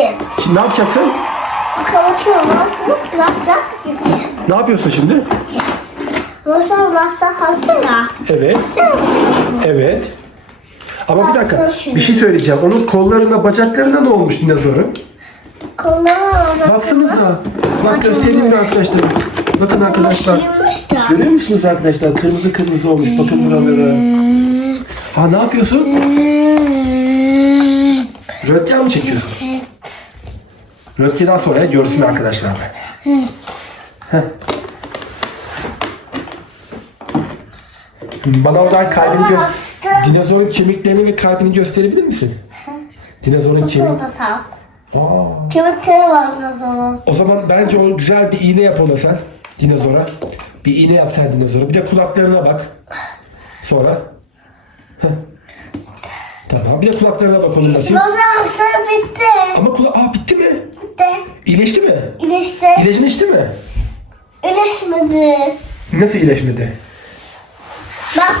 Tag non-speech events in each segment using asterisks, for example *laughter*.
Yiyeceğim. Şimdi ne yapacaksın? Kapatıyorum. Nasıl? Yiyeceğim. Ne yapıyorsun şimdi? Nasıl nasıl hasta ya? Evet. Evet. Ama bir dakika. Bir şey söyleyeceğim. Onun kollarında, bacaklarında ne olmuş dinozorun? Kolları Baksanıza. Bak göstereyim mi arkadaşlar? Bakın arkadaşlar. De. Görüyor musunuz arkadaşlar? Kırmızı kırmızı olmuş. Bakın buraları. Ha ne yapıyorsun? Röntgen mi çekiyorsun? Röntgenden sonra görsün arkadaşlar. Bana oradan kalbini gö. Dinozorun kemiklerini ve kalbini gösterebilir misin? Dinozorun. Aa. Kemikleri var o zaman. O zaman bence o güzel bir iğne yap ona sen. Dinozora. Bir iğne yap sen dinozora. Bir de kulaklarına bak. Sonra. Heh. Tamam. Bir de kulaklarına bak onun bakayım. Nasıl hasta bitti. Ama kula... Aa bitti mi? Bitti. İyileşti mi? İyileşti. İlacını içti mi? İyileşmedi. Nasıl iyileşmedi? Bak.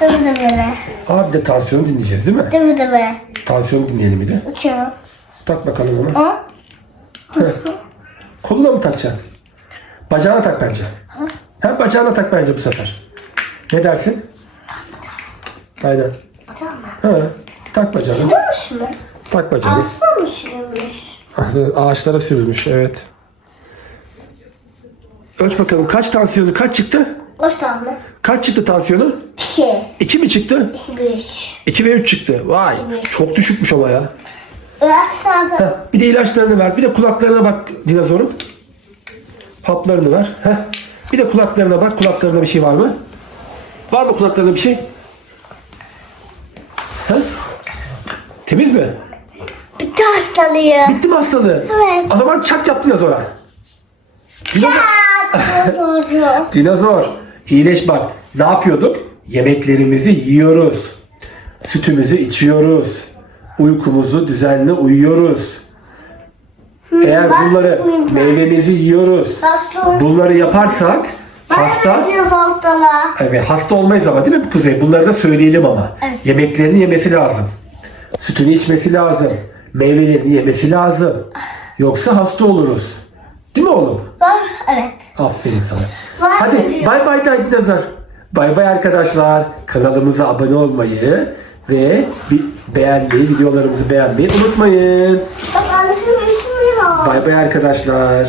Dur da böyle. Aa bir de tansiyonu dinleyeceğiz değil mi? Dur da böyle. Tansiyonu dinleyelim bir de. Uçuyorum. Tak bakalım onu. O? Koluna mı takacaksın? Bacağına tak bence. Ha bacağına tak bence bu sefer. Ne dersin? Aynen. Tamam. Ha, tak bacağına. Sürmüş mü? Tak bacağına. Asla mı? Ağaçlara sürülmüş evet. Ölç bakalım kaç tansiyonu kaç çıktı? Kaç tane? Kaç çıktı tansiyonu? İki. 2 mi çıktı? İki, bir, üç. 2 ve 3 çıktı. Vay çok düşükmüş ama ya. Tane? Heh, bir de ilaçlarını ver. Bir de kulaklarına bak dinozorun. Haplarını ver. Heh. Bir de kulaklarına bak. Kulaklarında bir şey var mı? Var mı kulaklarında bir şey? Heh. Temiz mi? Bitti hastalığı. Bitti mi hastalığı? Evet. O zaman çak yap dinozora. Dinozor. Çak. Sonra. *laughs* Dinozor. İyileş bak. Ne yapıyorduk? Yemeklerimizi yiyoruz. Sütümüzü içiyoruz. Uykumuzu düzenli uyuyoruz. Eğer bak, bunları uyum. meyvemizi yiyoruz. Hasta. Bunları yaparsak hasta evet hasta olmayız ama değil mi Kuzey? Bunları da söyleyelim ama. Evet. Yemeklerini yemesi lazım. Sütünü içmesi lazım. Meyvelerini yemesi lazım. Yoksa hasta oluruz. Değil mi oğlum? Var. Evet. Aferin sana. Var Hadi bay bay da dinozor. Bay bay arkadaşlar. Kanalımıza abone olmayı ve beğenmeyi, videolarımızı beğenmeyi unutmayın. Bak annesinin üstüne var. Bay bay arkadaşlar.